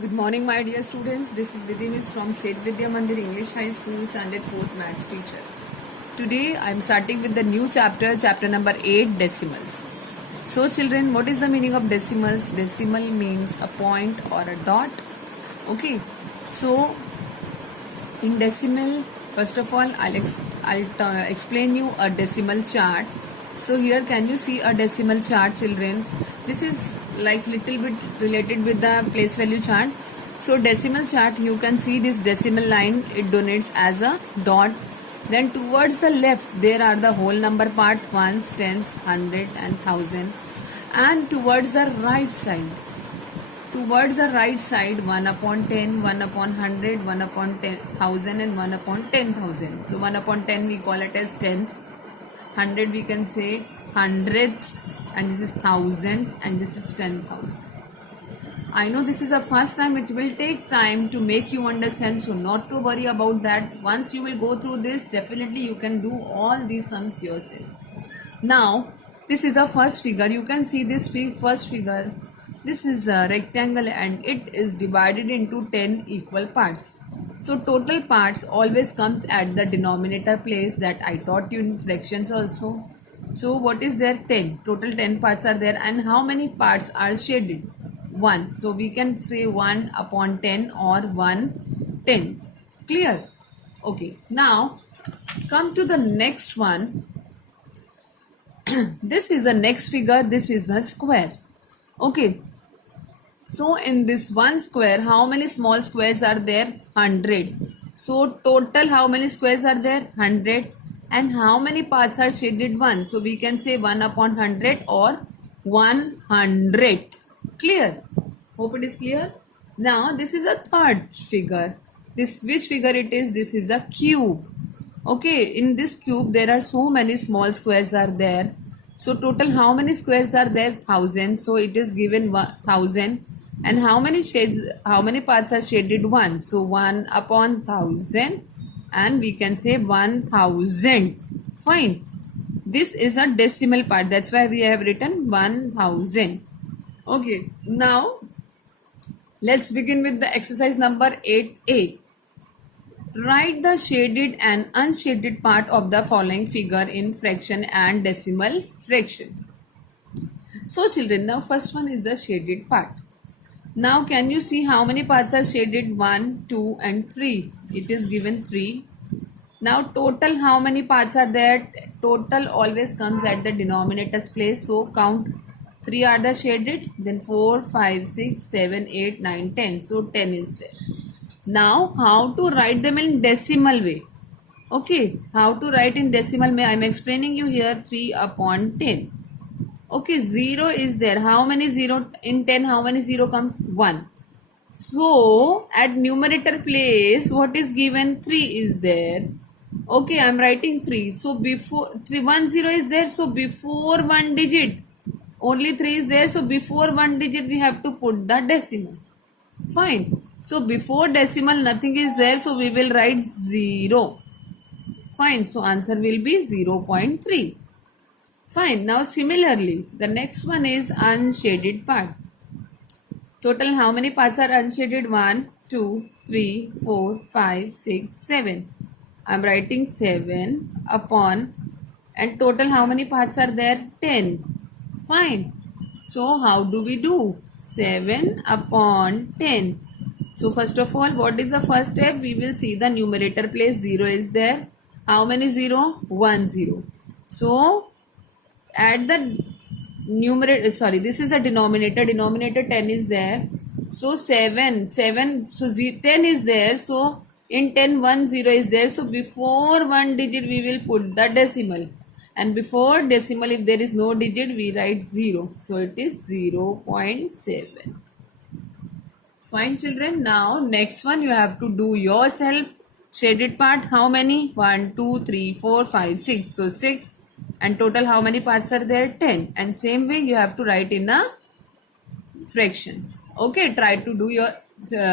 Good morning, my dear students. This is Vidhi Miss from State Vidya Mandir English High School, Standard 4th Maths teacher. Today, I am starting with the new chapter, chapter number 8, decimals. So, children, what is the meaning of decimals? Decimal means a point or a dot. Okay. So, in decimal, first of all, I'll explain you a decimal chart. So here, can you see a decimal chart, children? This is like little bit related with the place value chart. So decimal chart, you can see this decimal line, it donates as a dot. Then towards the left, there are the whole number part, ones, tens, hundred and thousand. And towards the right side, 1 upon 10, 1 upon 100, 1 upon 10,000 and 1 upon 10,000. So 1 upon 10 we call it as tens, 100 we can say hundreds, and this is thousands, and this is 10,000. I know this is the first time, it will take time to make you understand, so not to worry about that. Once you will go through this, definitely you can do all these sums yourself. Now this is the first figure. You can see this first figure. This is a rectangle and it is divided into 10 equal parts. So total parts always comes at the denominator place, that I taught you in fractions also. So what is there? 10. Total 10 parts are there, and how many parts are shaded? 1. So we can say 1 upon 10 or 1/10. Clear? Okay. Now come to the next one. This is the next figure. This is a square. Okay. So in this one square, how many small squares are there? 100. So total how many squares are there? 100. And how many parts are shaded? 1. So we can say 1 upon 100 or 100th. Clear? Hope it is clear. Now this is a third figure. Which figure it is? This is a cube. Okay, in this cube there are so many small squares are there. So total how many squares are there? 1000. So it is given 1000. And how many parts are shaded? 1. So 1 upon 1000, and we can say 1000th. Fine. This is a decimal part. That's why we have written 1000. Okay. Now let's begin with the exercise number 8A. Write the shaded and unshaded part of the following figure in fraction and decimal fraction. So children, now first one is the shaded part. Now can you see how many parts are shaded? 1, 2 and 3. It is given 3. Now total how many parts are there? Total always comes at the denominator's place. So count. 3 are the shaded, then 4, 5, 6, 7, 8, 9, 10. So 10 is there. Now how to write them in decimal way? Okay, how to write in decimal way? I am explaining you here. 3 upon 10. Okay, 0 is there. How many 0 in 10? How many 0 comes? 1. So at numerator place, what is given? 3 is there. Okay, I am writing 3. So before 1 0 is there. So before one digit, only 3 is there. So before one digit, we have to put the decimal. Fine. So before decimal, nothing is there. So we will write 0. Fine. So answer will be 0.3. Fine. Now similarly, the next one is unshaded part. Total how many parts are unshaded? 1, 2, 3, 4, 5, 6, 7. I am writing 7 upon, and total how many parts are there? 10. Fine. So how do we do? 7 upon 10. So first of all, what is the first step? We will see the numerator place. 0 is there. How many 0? 1 0. So add the numerator, this is the denominator. Denominator 10 is there. So 7. So 10 is there. So in 10, 1 0 is there. So before one digit, we will put the decimal. And before decimal, if there is no digit, we write 0. So it is 0.7. Fine children. Now next one you have to do yourself. Shaded part, how many? 1, 2, 3, 4, 5, 6. So 6. And total how many parts are there? 10. And same way you have to write in a fractions. Okay, try to do your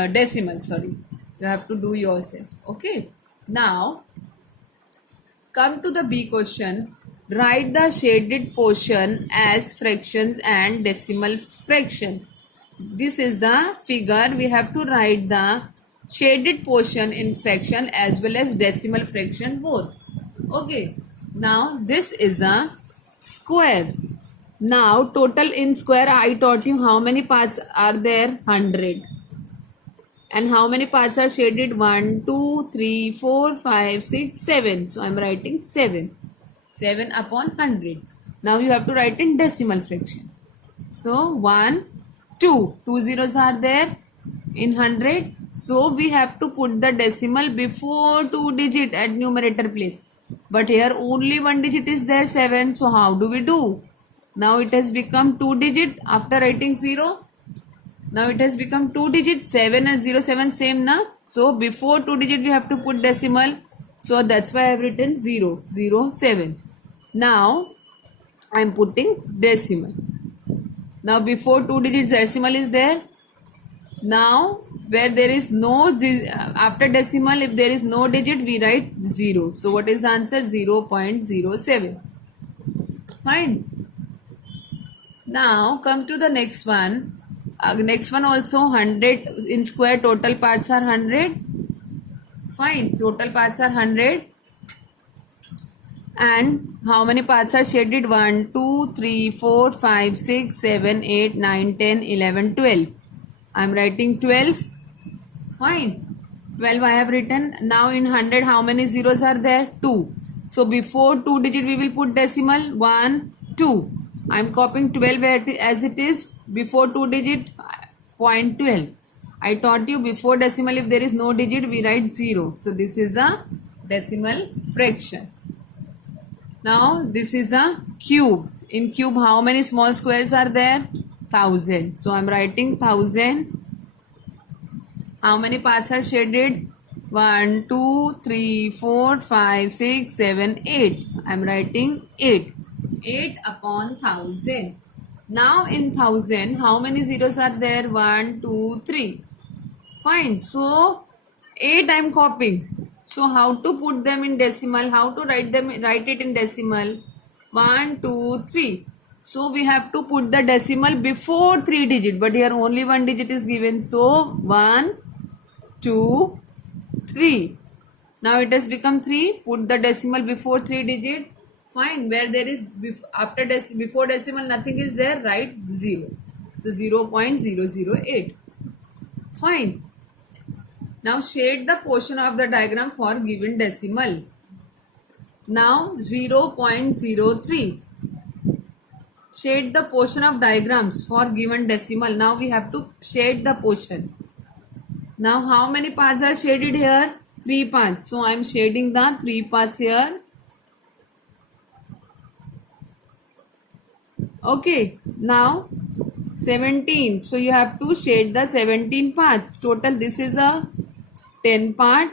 decimal. Sorry, you have to do yourself. Okay. Now come to the B question. Write the shaded portion as fractions and decimal fraction. this is the figure. We have to write the shaded portion in fraction as well as decimal fraction both. Okay. Now this is a square. Now total in square, I taught you how many parts are there? 100. And how many parts are shaded? 1, 2, 3, 4, 5, 6, 7. So I am writing 7. 7 upon 100. Now you have to write in decimal fraction. So 1, 2. 2 zeros are there in 100. So we have to put the decimal before 2 digit at numerator place. But here only 1 digit is there, 7. So how do we do? Now it has become 2 digit after writing 0. Now it has become 2 digit. 7 and 0, 7 same na. So before 2 digit we have to put decimal. So that's why I have written 0, 0, 7. Now I am putting decimal. Now before 2 digit decimal is there. Now where there is no after decimal, if there is no digit, we write 0. So what is the answer? 0.07. Fine. Now come to the next one. Next one also 100 in square, total parts are 100. Fine, total parts are 100. And how many parts are shaded? 1, 2, 3, 4, 5, 6, 7, 8, 9, 10, 11, 12. I am writing 12. Fine. 12 I have written. Now in 100 how many zeros are there? 2. So before 2 digit we will put decimal. 1, 2. I am copying 12 as it is. Before 2 digit 0.12. I taught you before decimal if there is no digit we write 0. So this is a decimal fraction. Now this is a cube. In cube how many small squares are there? 1000. So I am writing 1000. How many parts are shaded? 1, 2, 3, 4, 5, 6, 7, 8. I am writing 8. 8 upon 1000. Now in 1000, how many zeros are there? 1, 2, 3. Fine. So 8 I am copying. So how to put them in decimal? How to write it in decimal? 1, 2, 3. So we have to put the decimal before 3 digit. But here only 1 digit is given. So 1, 2, 3. Now it has become 3. Put the decimal before 3 digit. Fine. Where there is before decimal nothing is there, write 0. So 0.008. Fine. Now shade the portion of the diagram for given decimal. Now 0.03. Shade the portion of diagrams for given decimal. Now we have to shade the portion. Now how many parts are shaded here? 3 parts. So I am shading the 3 parts here. Okay. Now 17. So you have to shade the 17 parts. Total this is a 10 part.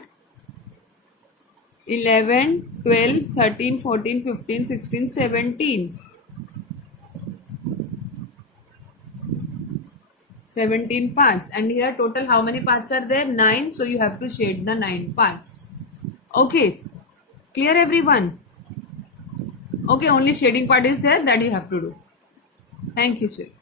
11, 12, 13, 14, 15, 16, 17. 17 parts. And here total how many parts are there? 9. So you have to shade the 9 parts. Okay. Clear everyone? Okay, only shading part is there that you have to do. Thank you, children.